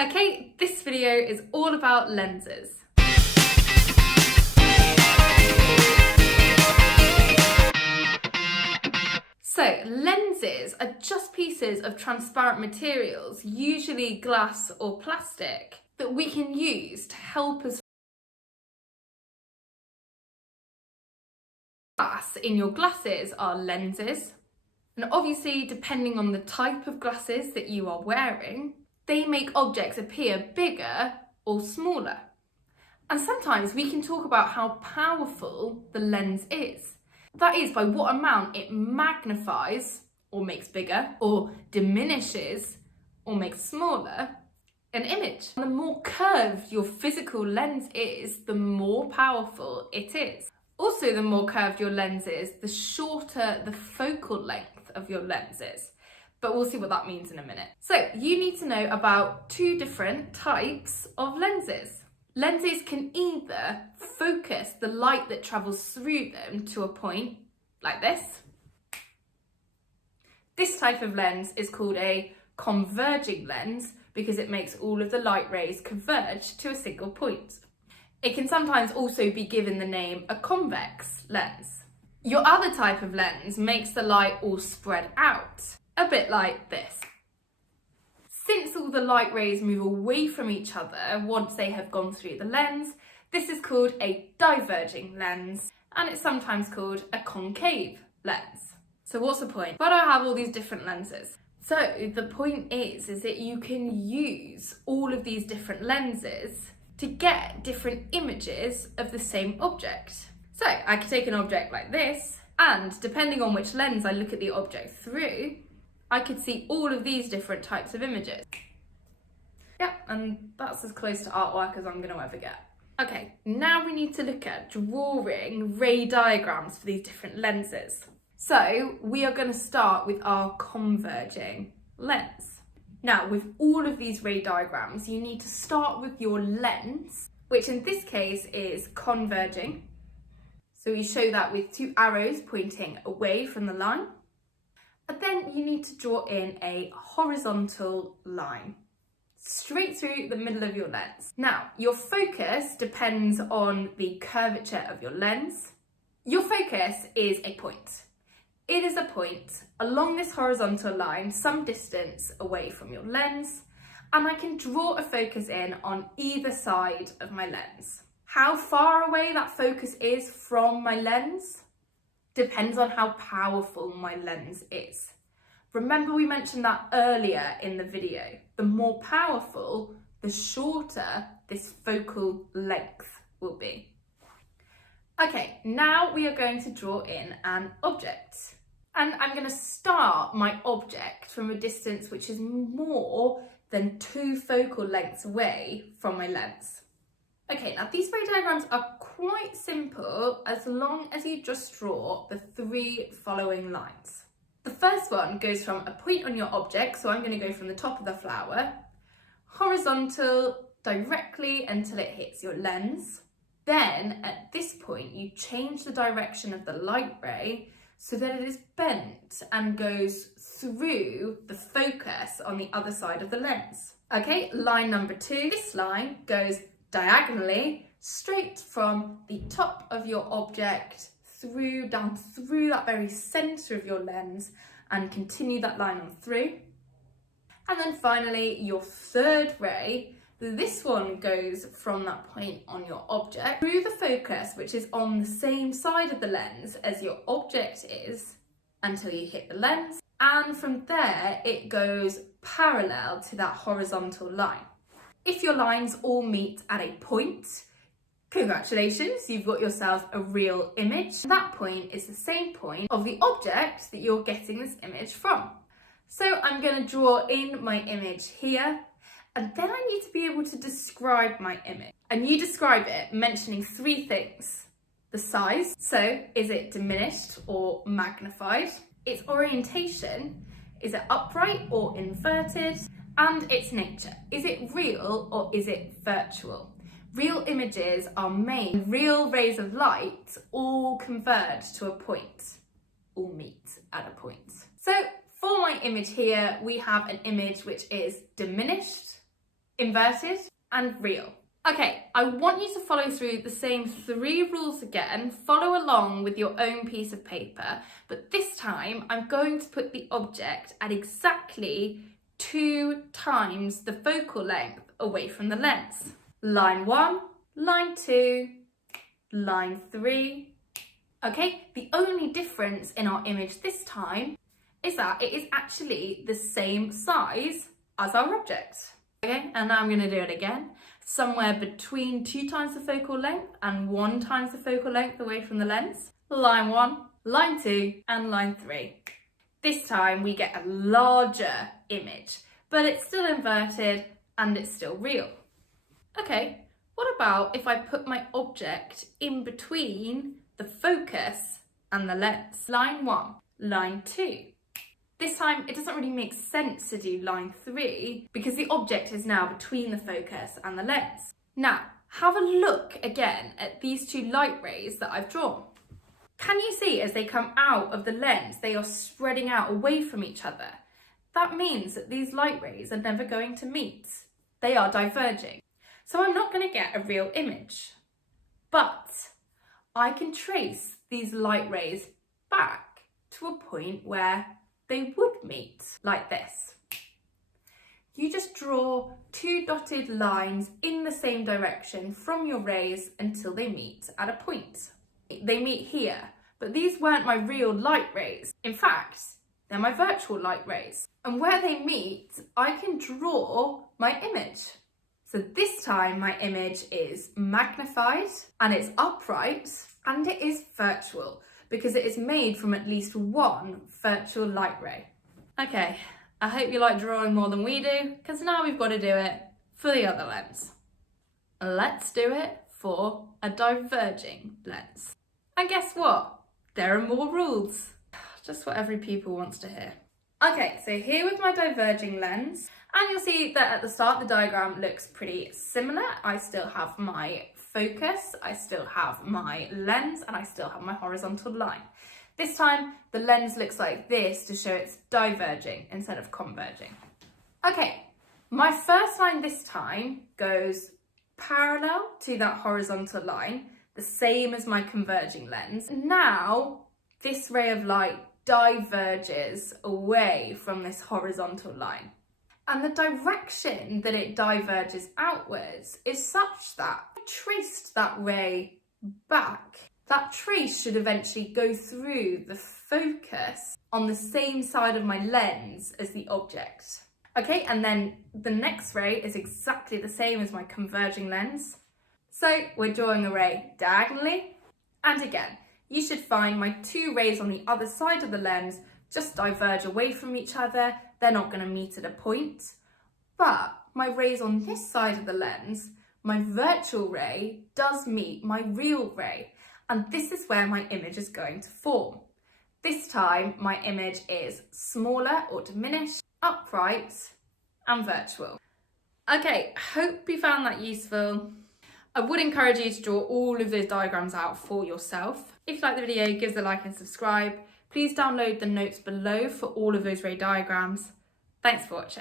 Okay, this video is all about lenses. So, lenses are just pieces of transparent materials, usually glass or plastic, that we can use to help us. Glass in your glasses are lenses, and obviously depending on the type of glasses that you are wearing, they make objects appear bigger or smaller. And sometimes we can talk about how powerful the lens is. That is by what amount it magnifies or makes bigger, or diminishes or makes smaller an image. And the more curved your physical lens is, the more powerful it is. Also, the more curved your lens is, the shorter the focal length of your lens is. But we'll see what that means in a minute. So you need to know about two different types of lenses. Lenses can either focus the light that travels through them to a point like this. This type of lens is called a converging lens because it makes all of the light rays converge to a single point. It can sometimes also be given the name a convex lens. Your other type of lens makes the light all spread out, a bit like this. Since all the light rays move away from each other once they have gone through the lens, this is called a diverging lens, and it's sometimes called a concave lens. So what's the point? Why do I have all these different lenses? So the point is that you can use all of these different lenses to get different images of the same object. So I could take an object like this, and depending on which lens I look at the object through, I could see all of these different types of images. Yeah, and that's as close to artwork as I'm going to ever get. Okay, now we need to look at drawing ray diagrams for these different lenses. So we are going to start with our converging lens. Now, with all of these ray diagrams, you need to start with your lens, which in this case is converging. So we show that with two arrows pointing away from the line. And then you need to draw in a horizontal line straight through the middle of your lens. Now, your focus depends on the curvature of your lens. Your focus is a point. It is a point along this horizontal line, some distance away from your lens, and I can draw a focus in on either side of my lens. How far away that focus is from my lens depends on how powerful my lens is. Remember we mentioned that earlier in the video. The more powerful, the shorter this focal length will be. Okay, now we are going to draw in an object. And I'm going to start my object from a distance which is more than 2 focal lengths away from my lens. Okay, now these ray diagrams are quite simple as long as you just draw the 3 following lines. The first one goes from a point on your object, so I'm going to go from the top of the flower, horizontal directly until it hits your lens. Then at this point you change the direction of the light ray so that it is bent and goes through the focus on the other side of the lens. Okay, line number 2, this line goes diagonally straight from the top of your object down through that very centre of your lens and continue that line on through. And then finally your third ray, this one goes from that point on your object through the focus which is on the same side of the lens as your object is until you hit the lens, and from there it goes parallel to that horizontal line. If your lines all meet at a point, congratulations, you've got yourself a real image. That point is the same point of the object that you're getting this image from. So I'm going to draw in my image here, and then I need to be able to describe my image. And you describe it mentioning 3 things. The size, so is it diminished or magnified? Its orientation, is it upright or inverted? And its nature, is it real or is it virtual? Real images are made, real rays of light all converge to a point, all meet at a point. So for my image here, we have an image which is diminished, inverted, and real. Okay, I want you to follow through the same 3 rules again, follow along with your own piece of paper, but this time I'm going to put the object at exactly 2 times the focal length away from the lens. Line 1, line 2, line 3. Okay, the only difference in our image this time is that it is actually the same size as our object. Okay, and now I'm going to do it again. Somewhere between 2 times the focal length and 1 times the focal length away from the lens. Line 1, line 2, and line 3. This time we get a larger image, but it's still inverted and it's still real. Okay, what about if I put my object in between the focus and the lens? Line 1, line 2. This time it doesn't really make sense to do line 3 because the object is now between the focus and the lens. Now, have a look again at these 2 light rays that I've drawn. Can you see as they come out of the lens, they are spreading out away from each other? That means that these light rays are never going to meet. They are diverging. So I'm not going to get a real image. But I can trace these light rays back to a point where they would meet, like this. You just draw 2 dotted lines in the same direction from your rays until they meet at a point. They meet here, but these weren't my real light rays. In fact, they're my virtual light rays. And where they meet, I can draw my image. So this time my image is magnified and it's upright and it is virtual, because it is made from at least 1 virtual light ray. Okay, I hope you like drawing more than we do, because now we've got to do it for the other lens. Let's do it for a diverging lens. And guess what? There are more rules. Just what every pupil wants to hear. Okay, so here with my diverging lens, and you'll see that at the start the diagram looks pretty similar. I still have my focus, I still have my lens, and I still have my horizontal line. This time the lens looks like this to show it's diverging instead of converging. Okay, my first line this time goes parallel to that horizontal line, the same as my converging lens. Now this ray of light diverges away from this horizontal line. And the direction that it diverges outwards is such that I traced that ray back. That trace should eventually go through the focus on the same side of my lens as the object. Okay, and then the next ray is exactly the same as my converging lens. So we're drawing a ray diagonally, and again, you should find my 2 rays on the other side of the lens just diverge away from each other. They're not going to meet at a point. But my rays on this side of the lens, my virtual ray does meet my real ray. And this is where my image is going to form. This time, my image is smaller or diminished, upright, and virtual. Okay, hope you found that useful. I would encourage you to draw all of those diagrams out for yourself. If you like the video, give us a like and subscribe. Please download the notes below for all of those ray diagrams. Thanks for watching.